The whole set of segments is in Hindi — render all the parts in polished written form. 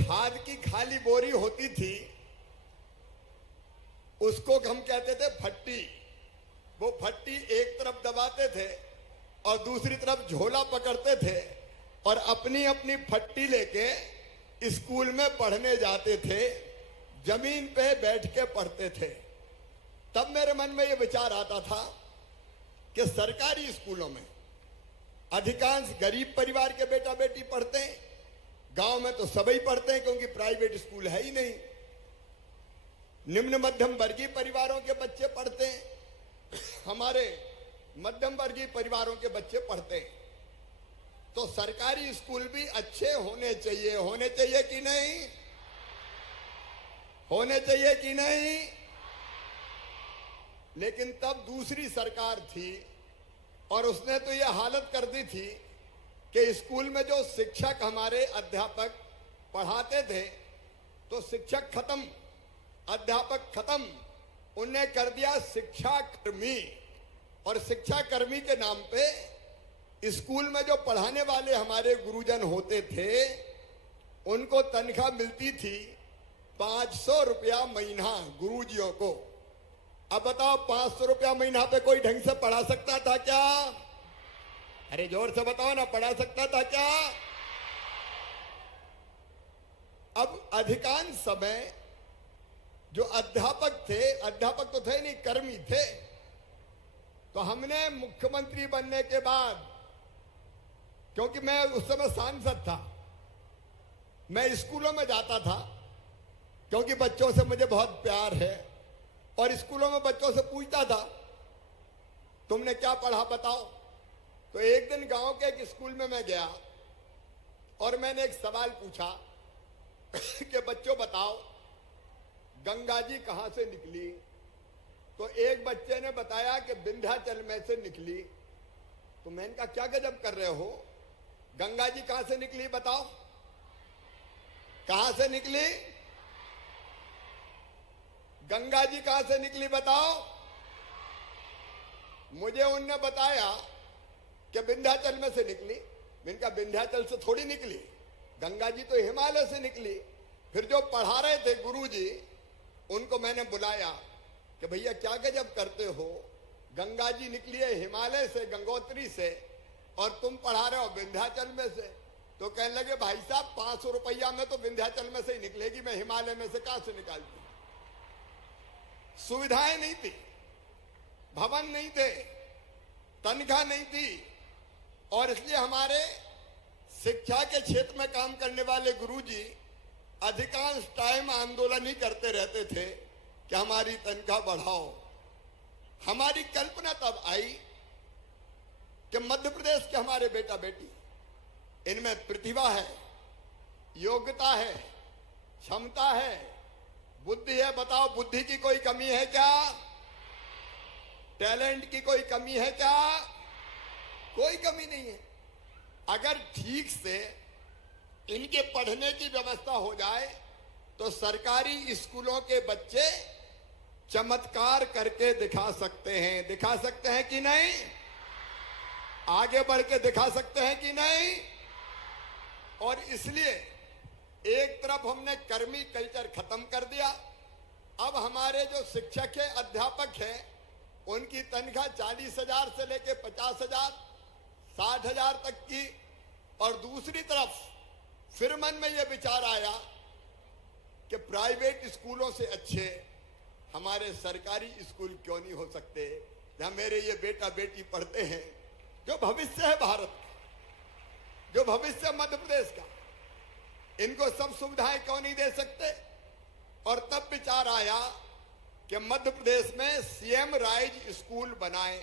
खाद की खाली बोरी होती थी उसको हम कहते थे फट्टी। वो फट्टी एक तरफ दबाते थे और दूसरी तरफ झोला पकड़ते थे और अपनी अपनी फट्टी लेके स्कूल में पढ़ने जाते थे, जमीन पे बैठ के पढ़ते थे। तब मेरे मन में ये विचार आता था कि सरकारी स्कूलों में अधिकांश गरीब परिवार के बेटा बेटी पढ़ते हैं, गांव में तो सभी पढ़ते हैं क्योंकि प्राइवेट स्कूल है ही नहीं। निम्न मध्यम वर्गीय परिवारों के बच्चे पढ़ते हैं, हमारे मध्यम वर्गीय परिवारों के बच्चे पढ़ते हैं। तो सरकारी स्कूल भी अच्छे होने चाहिए। होने चाहिए कि नहीं? होने चाहिए कि नहीं? लेकिन तब दूसरी सरकार थी और उसने तो यह हालत कर दी थी कि स्कूल में जो शिक्षक हमारे अध्यापक पढ़ाते थे तो शिक्षक खत्म, अध्यापक खत्म, उनने कर दिया शिक्षा कर्मी। और शिक्षा कर्मी के नाम पे स्कूल में जो पढ़ाने वाले हमारे गुरुजन होते थे उनको तनख्वाह मिलती थी 500 रुपया महीना गुरुजियों को। अब बताओ 500 रुपया महीना पे कोई ढंग से पढ़ा सकता था क्या? अरे जोर से बताओ ना, पढ़ा सकता था क्या? अब अधिकांश समय जो अध्यापक थे, अध्यापक तो थे नहीं, कर्मी थे, तो हमने मुख्यमंत्री बनने के बाद, क्योंकि मैं उस समय सांसद था, मैं स्कूलों में जाता था क्योंकि बच्चों से मुझे बहुत प्यार है और स्कूलों में बच्चों से पूछता था तुमने क्या पढ़ा बताओ। तो एक दिन गांव के एक स्कूल में मैं गया और मैंने एक सवाल पूछा कि बच्चों बताओ गंगा जी कहां से निकली? तो एक बच्चे ने बताया कि विंध्याचल में से निकली। तो मैंने कहा क्या गजब कर रहे हो, गंगा जी कहां से निकली बताओ, कहां से निकली? गंगा जी कहां से निकली बताओ? मुझे उनने बताया कि विंध्याचल में से निकली। मैंने कहा विंध्याचल से थोड़ी निकली, गंगा जी तो हिमालय से निकली। फिर जो पढ़ा रहे थे गुरुजी, उनको मैंने बुलाया कि भैया क्या गजब करते हो, गंगा जी निकली है हिमालय से, गंगोत्री से, और तुम पढ़ा रहे हो विंध्याचल में से। तो कहने लगे भाई साहब 500 रुपया में तो विंध्याचल में से ही निकलेगी, मैं हिमालय में से कहां से निकालती? सुविधाएं नहीं थी, भवन नहीं थे, तनख्वाह नहीं थी, और इसलिए हमारे शिक्षा के क्षेत्र में काम करने वाले गुरुजी अधिकांश टाइम आंदोलन ही करते रहते थे कि हमारी तनख्वाह बढ़ाओ। हमारी कल्पना तब आई कि मध्य प्रदेश के हमारे बेटा बेटी, इनमें प्रतिभा है, योग्यता है, क्षमता है, बुद्धि है। बताओ बुद्धि की कोई कमी है क्या? टैलेंट की कोई कमी है क्या? कोई कमी नहीं है। अगर ठीक से इनके पढ़ने की व्यवस्था हो जाए तो सरकारी स्कूलों के बच्चे चमत्कार करके दिखा सकते हैं। दिखा सकते हैं कि नहीं? आगे बढ़ के दिखा सकते हैं कि नहीं? और इसलिए एक तरफ हमने कर्मी कल्चर खत्म कर दिया। अब हमारे जो शिक्षक है, अध्यापक है, उनकी तनख्वाह 40,000 से लेके 50,000, 60,000 तक की। और दूसरी तरफ फिर मन में यह विचार आया कि प्राइवेट स्कूलों से अच्छे हमारे सरकारी स्कूल क्यों नहीं हो सकते, जहां मेरे ये बेटा बेटी पढ़ते हैं, जो भविष्य है भारत का, जो भविष्य मध्य प्रदेश का, इनको सब सुविधाएं क्यों नहीं दे सकते? और तब विचार आया कि मध्य प्रदेश में सीएम राइज स्कूल बनाएं।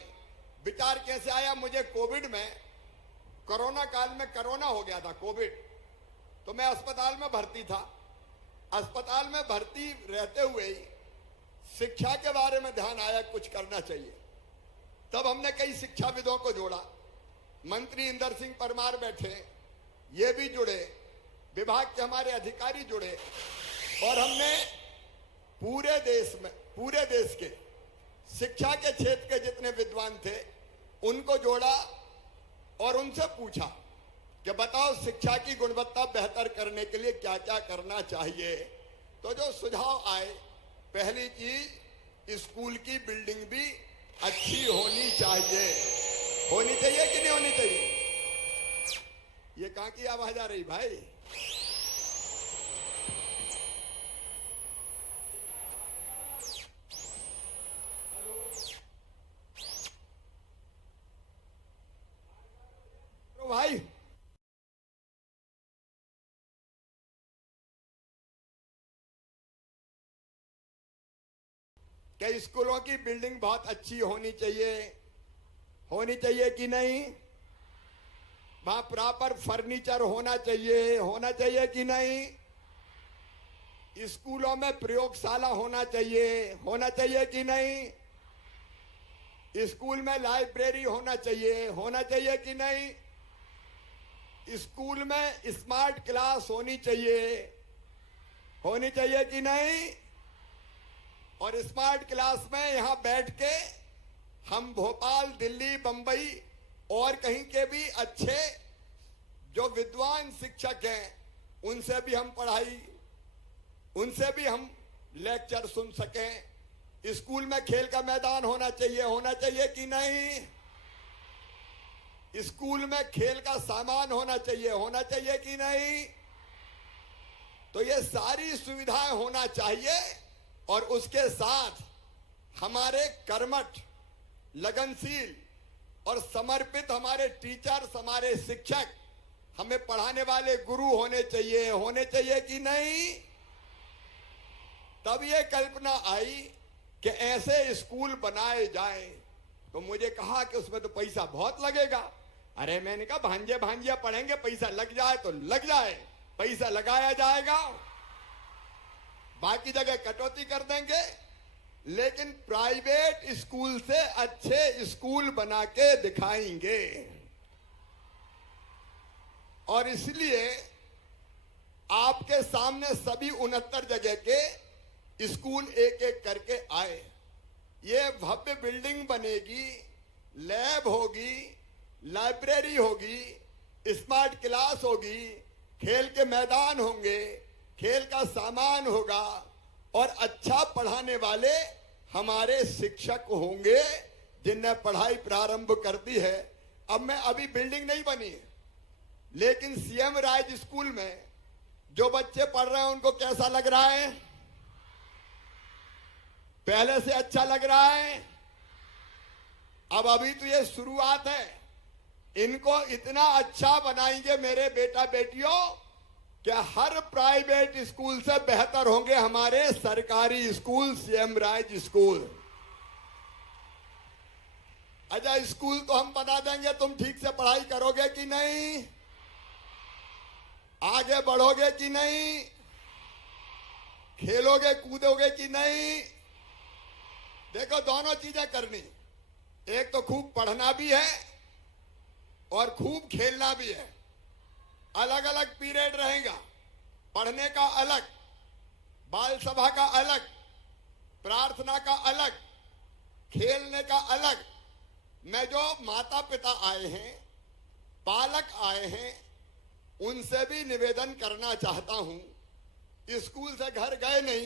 विचार कैसे आया? मुझे कोविड में, कोरोना काल में कोरोना हो गया था, कोविड, तो मैं अस्पताल में भर्ती था। अस्पताल में भर्ती रहते हुए ही शिक्षा के बारे में ध्यान आया कुछ करना चाहिए। तब हमने कई शिक्षाविदों को जोड़ा, मंत्री इंदर सिंह परमार बैठे, ये भी जुड़े, विभाग के हमारे अधिकारी जुड़े, और हमने पूरे देश के शिक्षा के क्षेत्र के जितने विद्वान थे उनको जोड़ा और उनसे पूछा कि बताओ शिक्षा की गुणवत्ता बेहतर करने के लिए क्या क्या करना चाहिए। तो जो सुझाव आए, पहली चीज स्कूल की बिल्डिंग भी अच्छी होनी चाहिए। होनी चाहिए कि नहीं होनी चाहिए? ये कहां की आवाज आ रही भाई? तो भाई क्या स्कूलों की बिल्डिंग बहुत अच्छी होनी चाहिए? होनी चाहिए कि नहीं? वहां प्रॉपर फर्नीचर होना चाहिए कि नहीं? स्कूलों में प्रयोगशाला होना चाहिए कि नहीं? स्कूल में लाइब्रेरी होना चाहिए कि नहीं? स्कूल में स्मार्ट क्लास होनी चाहिए कि नहीं? और स्मार्ट क्लास में यहां बैठ के हम भोपाल, दिल्ली, बंबई और कहीं के भी अच्छे जो विद्वान शिक्षक हैं उनसे भी हम लेक्चर सुन सकें। स्कूल में खेल का मैदान होना चाहिए कि नहीं? स्कूल में खेल का सामान होना चाहिए कि नहीं? तो ये सारी सुविधाएं होना चाहिए और उसके साथ हमारे कर्मठ, लगनशील और समर्पित हमारे टीचर्स, हमारे शिक्षक, हमें पढ़ाने वाले गुरु होने चाहिए कि नहीं? तब ये कल्पना आई कि ऐसे स्कूल बनाए जाए। तो मुझे कहा कि उसमें तो पैसा बहुत लगेगा। अरे मैंने कहा भांजे भांजिया पढ़ेंगे, पैसा लग जाए तो लग जाए, पैसा लगाया जाएगा, बाकी जगह कटौती कर देंगे, लेकिन प्राइवेट स्कूल से अच्छे स्कूल बना के दिखाएंगे। और इसलिए आपके सामने सभी 69 जगह के स्कूल एक एक करके आए। ये भव्य बिल्डिंग बनेगी, लैब होगी, लाइब्रेरी होगी, स्मार्ट क्लास होगी, खेल के मैदान होंगे, खेल का सामान होगा और अच्छा पढ़ाने वाले हमारे शिक्षक होंगे जिनने पढ़ाई प्रारंभ कर दी है। अभी बिल्डिंग नहीं बनी है, लेकिन सीएम राज स्कूल में जो बच्चे पढ़ रहे हैं उनको कैसा लग रहा है? पहले से अच्छा लग रहा है। अभी तो ये शुरुआत है, इनको इतना अच्छा बनाएंगे मेरे बेटा बेटियों कि हर प्राइवेट स्कूल से बेहतर होंगे हमारे सरकारी स्कूल, सीएम राज स्कूल। अच्छा, स्कूल तो हम बना देंगे, तुम ठीक से पढ़ाई करोगे कि नहीं? आगे बढ़ोगे कि नहीं? खेलोगे कूदोगे कि नहीं? देखो, दोनों चीजें करनी। एक तो खूब पढ़ना भी है और खूब खेलना भी है। अलग अलग पीरियड रहेगा, पढ़ने का अलग, बाल सभा का अलग, प्रार्थना का अलग, खेलने का अलग। मैं जो माता पिता आए हैं, पालक आए हैं, उनसे भी निवेदन करना चाहता हूं। स्कूल से घर गए नहीं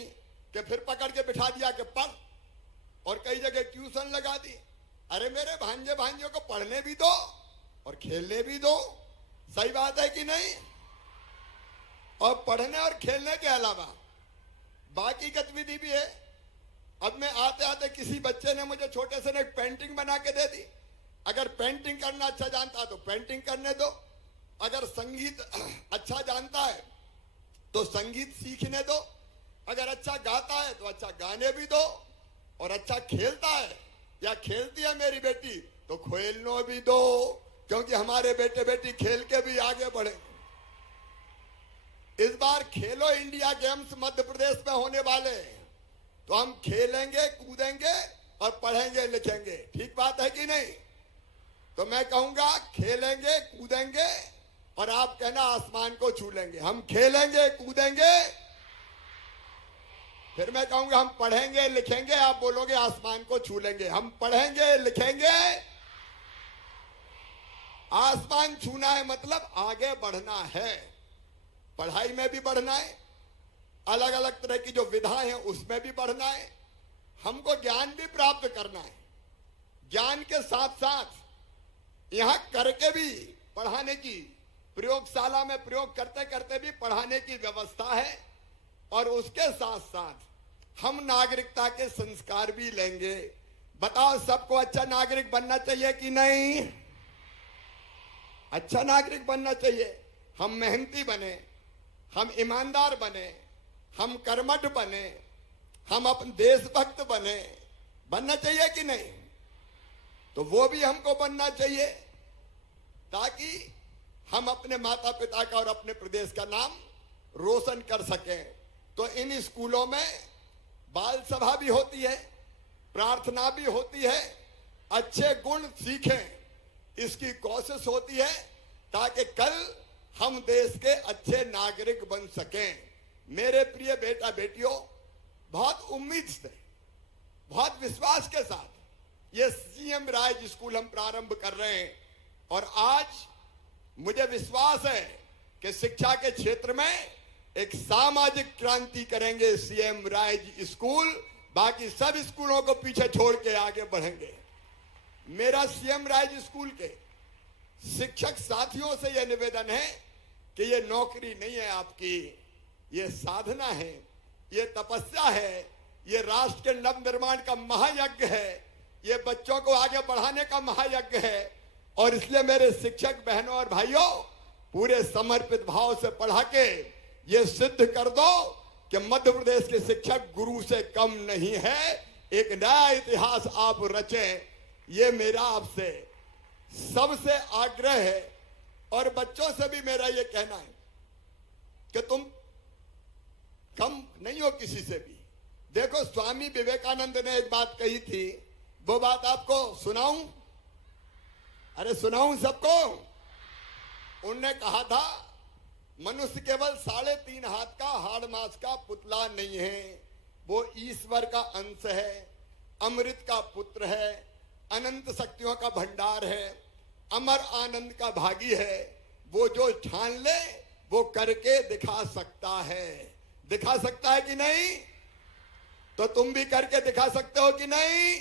कि फिर पकड़ के बिठा दिया कि पढ़, और कई जगह ट्यूशन लगा दी। अरे मेरे भांजे भांजियों को पढ़ने भी दो और खेलने भी दो। सही बात है कि नहीं? और पढ़ने और खेलने के अलावा बाकी गतिविधि भी है। अब मैं आते आते किसी बच्चे ने मुझे छोटे से ने एक पेंटिंग बना के दे दी। अगर पेंटिंग करना अच्छा जानता है तो पेंटिंग करने दो, अगर संगीत अच्छा जानता है तो संगीत सीखने दो, अगर अच्छा गाता है तो अच्छा गाने भी दो, और अच्छा खेलता है या खेलती है मेरी बेटी तो खेलने भी दो, क्योंकि हमारे बेटे बेटी खेल के भी आगे बढ़े। इस बार खेलो इंडिया गेम्स मध्य प्रदेश में होने वाले, तो हम खेलेंगे कूदेंगे और पढ़ेंगे लिखेंगे। ठीक बात है कि नहीं? तो मैं कहूंगा खेलेंगे कूदेंगे और आप कहना आसमान को छू लेंगे। हम खेलेंगे कूदेंगे, फिर मैं कहूंगा हम पढ़ेंगे लिखेंगे, आप बोलोगे आसमान को छू लेंगे। हम पढ़ेंगे लिखेंगे आसमान छूना है मतलब आगे बढ़ना है, पढ़ाई में भी बढ़ना है, अलग अलग तरह की जो विधाएं हैं उसमें भी बढ़ना है, हमको ज्ञान भी प्राप्त करना है। ज्ञान के साथ साथ यहां करके भी पढ़ाने की, प्रयोगशाला में प्रयोग करते करते भी पढ़ाने की व्यवस्था है। और उसके साथ साथ हम नागरिकता के संस्कार भी लेंगे। बताओ, सबको अच्छा नागरिक बनना चाहिए कि नहीं? अच्छा नागरिक बनना चाहिए। हम मेहनती बने, हम ईमानदार बने, हम कर्मठ बने, हम अपने देशभक्त बने, बनना चाहिए कि नहीं? तो वो भी हमको बनना चाहिए ताकि हम अपने माता पिता का और अपने प्रदेश का नाम रोशन कर सकें। तो इन स्कूलों में बाल सभा भी होती है, प्रार्थना भी होती है, अच्छे गुण सीखें इसकी कोशिश होती है ताकि कल हम देश के अच्छे नागरिक बन सकें। मेरे प्रिय बेटा बेटियों, बहुत उम्मीद से, बहुत विश्वास के साथ ये सीएम राज स्कूल हम प्रारंभ कर रहे हैं। और आज मुझे विश्वास है कि शिक्षा के क्षेत्र में एक सामाजिक क्रांति करेंगे सीएम राज स्कूल। बाकी सब स्कूलों को पीछे छोड़ के आगे बढ़ेंगे। मेरा सीएम राज स्कूल के शिक्षक साथियों से यह निवेदन है कि ये नौकरी नहीं है आपकी, ये साधना है, ये तपस्या है, ये राष्ट्र के नव निर्माण का महायज्ञ है, ये बच्चों को आगे बढ़ाने का महायज्ञ है। और इसलिए मेरे शिक्षक बहनों और भाइयों, पूरे समर्पित भाव से पढ़ा के ये सिद्ध कर दो कि मध्य प्रदेश के शिक्षक गुरु से कम नहीं है। एक नया इतिहास आप रचें, ये मेरा आपसे सबसे आग्रह है। और बच्चों से भी मेरा ये कहना है कि तुम कम नहीं हो किसी से भी। देखो, स्वामी विवेकानंद ने एक बात कही थी, वो बात आपको सुनाऊं? अरे सुनाऊं सबको? उनने कहा था, मनुष्य केवल 3.5 हाथ का हाड़ मांस का पुतला नहीं है, वो ईश्वर का अंश है, अमृत का पुत्र है, अनंत शक्तियों का भंडार है, अमर आनंद का भागी है। वो जो ठान ले वो करके दिखा सकता है। दिखा सकता है कि नहीं? तो तुम भी करके दिखा सकते हो कि नहीं?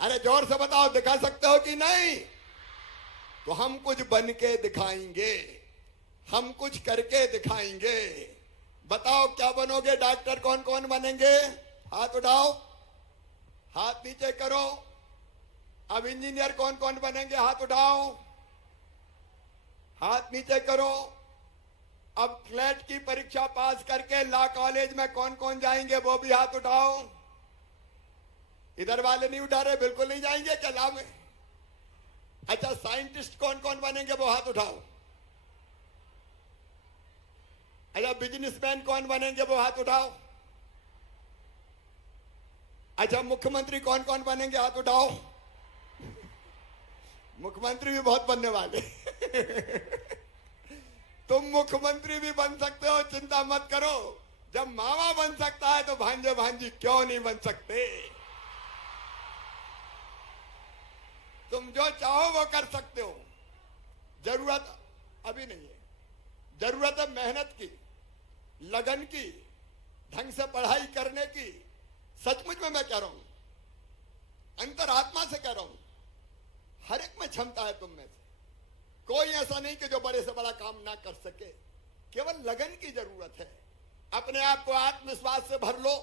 अरे जोर से बताओ, दिखा सकते हो कि नहीं? तो हम कुछ बन के दिखाएंगे, हम कुछ करके दिखाएंगे। बताओ क्या बनोगे? डॉक्टर कौन कौन बनेंगे? हाथ उठाओ, हाथ नीचे करो। अब इंजीनियर कौन कौन बनेंगे? हाथ उठाओ, हाथ नीचे करो। अब क्लेट की परीक्षा पास करके लॉ कॉलेज में कौन कौन जाएंगे? वो भी हाथ उठाओ। इधर वाले नहीं उठा रहे, बिल्कुल नहीं जाएंगे क्या लॉ में? अच्छा, साइंटिस्ट कौन कौन बनेंगे? वो हाथ उठाओ। अच्छा, बिजनेसमैन कौन बनेंगे? वो हाथ उठाओ। अच्छा, मुख्यमंत्री कौन कौन बनेंगे? हाथ उठाओ। मुख्यमंत्री भी बहुत बनने वाले तुम मुख्यमंत्री भी बन सकते हो, चिंता मत करो। जब मामा बन सकता है तो भांजे भांजी क्यों नहीं बन सकते? तुम जो चाहो वो कर सकते हो। जरूरत अभी नहीं है, जरूरत है मेहनत की, लगन की, ढंग से पढ़ाई करने की। सचमुच में मैं कह रहा हूं, अंतरात्मा से कह रहा हूं, हर एक में क्षमता है तुम में से। कोई ऐसा नहीं कि जो बड़े से बड़ा काम ना कर सके, केवल लगन की जरूरत है। अपने आप को आत्मविश्वास से भर लो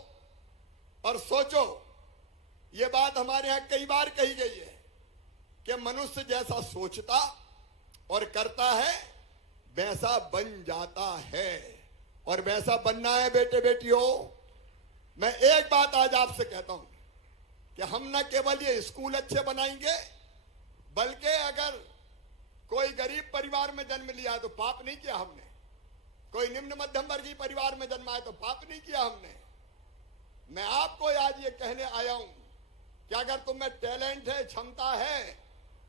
और सोचो। ये बात हमारे यहां कई बार कही गई है कि मनुष्य जैसा सोचता और करता है वैसा बन जाता है। और वैसा बनना है बेटे बेटियों। मैं एक बात आज आपसे कहता हूं कि हम न केवल ये स्कूल अच्छे बनाएंगे, बल्कि अगर कोई गरीब परिवार में जन्म लिया है तो पाप नहीं किया हमने, कोई निम्न मध्यम वर्गीय परिवार में जन्मा है तो पाप नहीं किया हमने। मैं आपको आज ये कहने आया हूं कि अगर तुम में टैलेंट है, क्षमता है,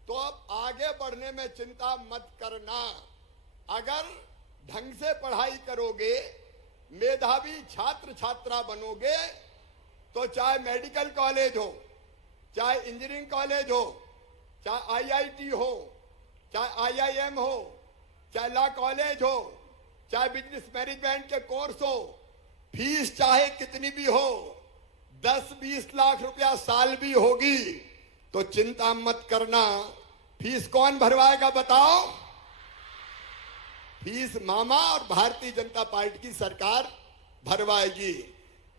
तो अब आगे बढ़ने में चिंता मत करना। अगर ढंग से पढ़ाई करोगे, मेधावी छात्र छात्रा बनोगे, तो चाहे मेडिकल कॉलेज हो, चाहे इंजीनियरिंग कॉलेज हो, चाहे आईआईटी हो, चाहे आईआईएम हो, चाहे लॉ कॉलेज हो, चाहे बिजनेस मैनेजमेंट के कोर्स हो, फीस चाहे कितनी भी हो, 10-20 लाख रुपया साल भी होगी तो चिंता मत करना। फीस कौन भरवाएगा बताओ? फीस मामा और भारतीय जनता पार्टी की सरकार भरवाएगी।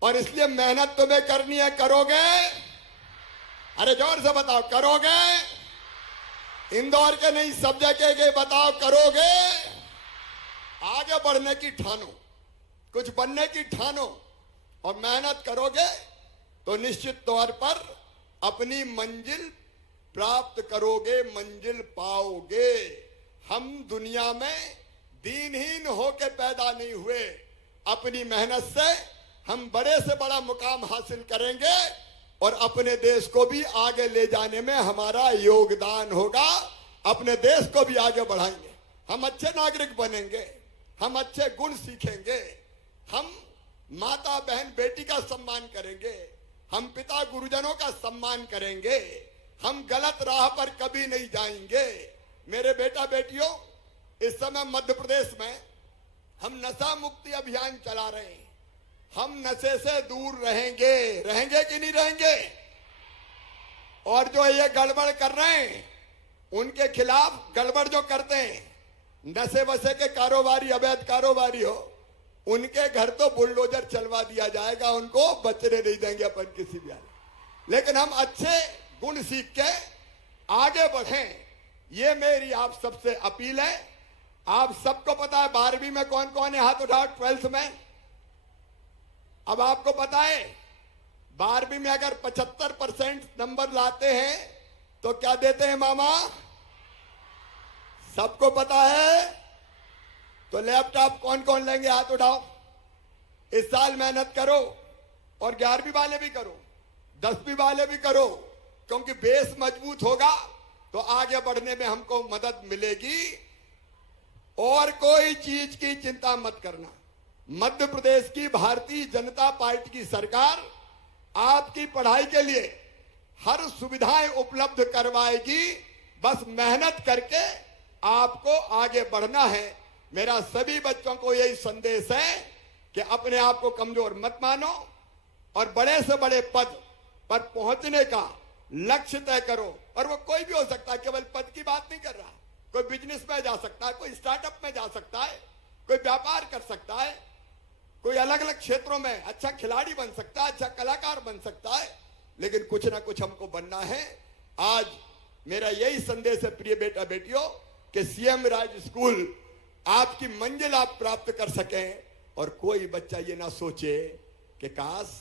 और इसलिए मेहनत तुम्हें करनी है, करोगे? अरे जोर से बताओ, करोगे? इंदौर के नहीं, सब जगह के बताओ, करोगे? आगे बढ़ने की ठानो, कुछ बनने की ठानो और मेहनत करोगे तो निश्चित तौर पर अपनी मंजिल प्राप्त करोगे, मंजिल पाओगे। हम दुनिया में दीनहीन होके पैदा नहीं हुए, अपनी मेहनत से हम बड़े से बड़ा मुकाम हासिल करेंगे और अपने देश को भी आगे ले जाने में हमारा योगदान होगा। अपने देश को भी आगे बढ़ाएंगे, हम अच्छे नागरिक बनेंगे, हम अच्छे गुण सीखेंगे, हम माता बहन बेटी का सम्मान करेंगे, हम पिता गुरुजनों का सम्मान करेंगे, हम गलत राह पर कभी नहीं जाएंगे। मेरे बेटा बेटियों, इस समय मध्य प्रदेश में हम नशा मुक्ति अभियान चला रहे हैं। हम नशे से दूर रहेंगे, रहेंगे कि नहीं रहेंगे? और जो ये गड़बड़ कर रहे हैं उनके खिलाफ, गड़बड़ जो करते हैं, नशे वशे के कारोबारी, अवैध कारोबारी हो, उनके घर तो बुलडोजर चलवा दिया जाएगा, उनको बचने नहीं देंगे अपन किसी भी हाल। लेकिन हम अच्छे गुण सीख के आगे बढ़ें, ये मेरी आप सबसे अपील है। आप सबको पता है 12वीं में कौन कौन है, हाथ उठाओ। 12th में, अब आपको पता है 12वीं में अगर 75% नंबर लाते हैं तो क्या देते हैं मामा? सबको पता है? तो लैपटॉप कौन कौन लेंगे, हाथ उठाओ। इस साल मेहनत करो और 11वीं वाले भी करो, 10वीं वाले भी करो, क्योंकि बेस मजबूत होगा तो आगे बढ़ने में हमको मदद मिलेगी। और कोई चीज की चिंता मत करना। मध्य प्रदेश की भारतीय जनता पार्टी की सरकार आपकी पढ़ाई के लिए हर सुविधाएं उपलब्ध करवाएगी। बस मेहनत करके आपको आगे बढ़ना है। मेरा सभी बच्चों को यही संदेश है कि अपने आप को कमजोर मत मानो और बड़े से बड़े पद पर पहुंचने का लक्ष्य तय करो। और वो कोई भी हो सकता है, केवल पद की बात नहीं कर रहा। कोई बिजनेस में जा सकता है, कोई स्टार्टअप में जा सकता है, कोई व्यापार कर सकता है, कोई अलग अलग क्षेत्रों में अच्छा खिलाड़ी बन सकता है, अच्छा कलाकार बन सकता है, लेकिन कुछ ना कुछ हमको बनना है। आज मेरा यही संदेश है प्रिय बेटा बेटियों कि सीएम राज स्कूल आपकी मंजिल आप प्राप्त कर सकें। और कोई बच्चा ये ना सोचे कि काश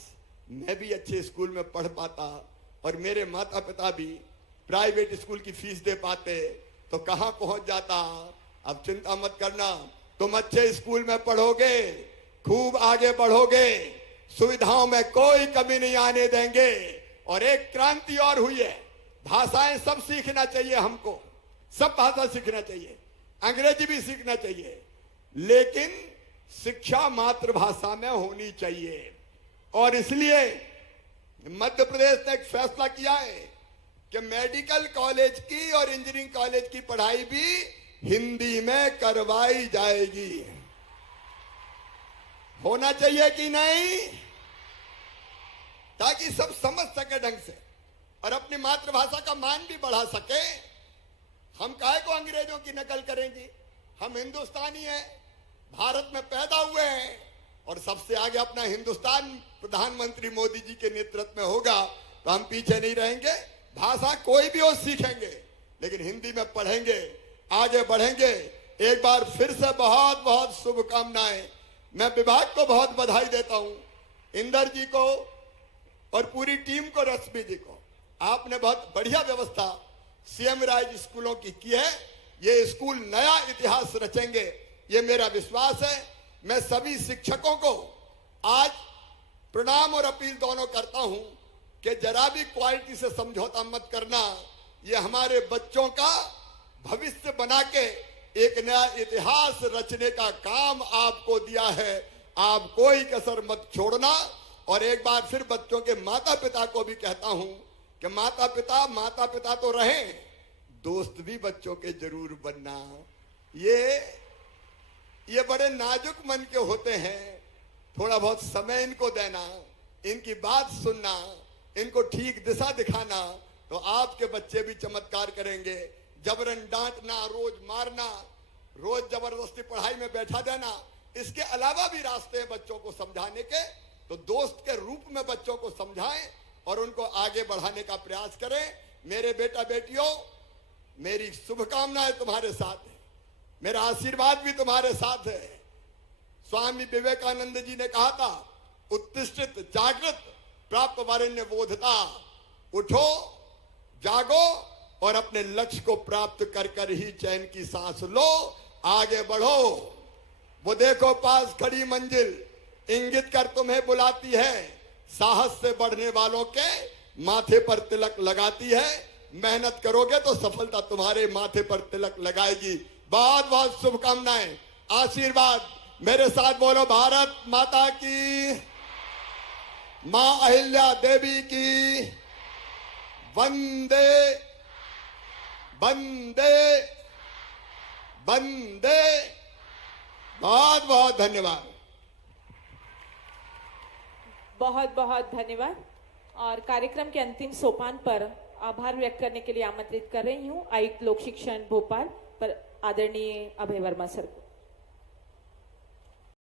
मैं भी अच्छे स्कूल में पढ़ पाता और मेरे माता पिता भी प्राइवेट स्कूल की फीस दे पाते तो कहां पहुंच जाता। अब चिंता मत करना, तुम अच्छे स्कूल में पढ़ोगे, खूब आगे बढ़ोगे, सुविधाओं में कोई कमी नहीं आने देंगे। और एक क्रांति और हुई है, भाषाएं सब सीखना चाहिए हमको, सब भाषा सीखना चाहिए, अंग्रेजी भी सीखना चाहिए, लेकिन शिक्षा मातृभाषा में होनी चाहिए। और इसलिए मध्य प्रदेश ने एक फैसला किया है कि मेडिकल कॉलेज की और इंजीनियरिंग कॉलेज की पढ़ाई भी हिंदी में करवाई जाएगी। होना चाहिए कि नहीं? ताकि सब समझ सके ढंग से और अपनी मातृभाषा का मान भी बढ़ा सके। हम काहे को अंग्रेजों की नकल करेंगे? हम हिंदुस्तानी हैं, भारत में पैदा हुए हैं और सबसे आगे अपना हिंदुस्तान प्रधानमंत्री मोदी जी के नेतृत्व में होगा तो हम पीछे नहीं रहेंगे। भाषा कोई भी हो सीखेंगे, लेकिन हिंदी में पढ़ेंगे, आगे बढ़ेंगे। एक बार फिर से बहुत बहुत शुभकामनाएं। मैं विभाग को बहुत बधाई देता हूं, इंदर जी को और पूरी टीम को, रश्मि जी को। आपने बहुत बढ़िया व्यवस्था सीएम राज स्कूलों की है। ये स्कूल नया इतिहास रचेंगे, ये मेरा विश्वास है। मैं सभी शिक्षकों को आज प्रणाम और अपील दोनों करता हूं कि जरा भी क्वालिटी से समझौता मत करना। ये हमारे बच्चों का भविष्य बना के एक नया इतिहास रचने का काम आपको दिया है। आप कोई कसर मत छोड़ना। और एक बार फिर बच्चों के माता पिता को भी कहता हूं कि माता पिता तो रहें, दोस्त भी बच्चों के जरूर बनना। ये बड़े नाजुक मन के होते हैं, थोड़ा बहुत समय इनको देना, इनकी बात सुनना, इनको ठीक दिशा दिखाना, तो आपके बच्चे भी चमत्कार करेंगे। जबरन डांटना, रोज मारना, रोज जबरदस्ती पढ़ाई में बैठा देना, इसके अलावा भी रास्ते हैं बच्चों को समझाने के। तो दोस्त के रूप में बच्चों को समझाएं और उनको आगे बढ़ाने का प्रयास करें। मेरे बेटा बेटियों, मेरी शुभकामनाएं तुम्हारे साथ है, मेरा आशीर्वाद भी तुम्हारे साथ है। स्वामी विवेकानंद जी ने कहा था, उत्तिष्ठित जागृत प्राप्त वरेण्य बोधता। उठो, जागो और अपने लक्ष्य को प्राप्त कर कर ही चैन की सांस लो, आगे बढ़ो। वो देखो पास खड़ी मंजिल इंगित कर तुम्हें बुलाती है, साहस से बढ़ने वालों के माथे पर तिलक लगाती है। मेहनत करोगे तो सफलता तुम्हारे माथे पर तिलक लगाएगी। बहुत बहुत शुभकामनाएं, आशीर्वाद। मेरे साथ बोलो, भारत माता की, मां अहिल्या देवी की, वंदे वंदे वंदे। बहुत बहुत धन्यवाद। बहुत बहुत धन्यवाद। और कार्यक्रम के अंतिम सोपान पर आभार व्यक्त करने के लिए आमंत्रित कर रही हूं आयुक्त लोक शिक्षण भोपाल पर आदरणीय अभय वर्मा सर को।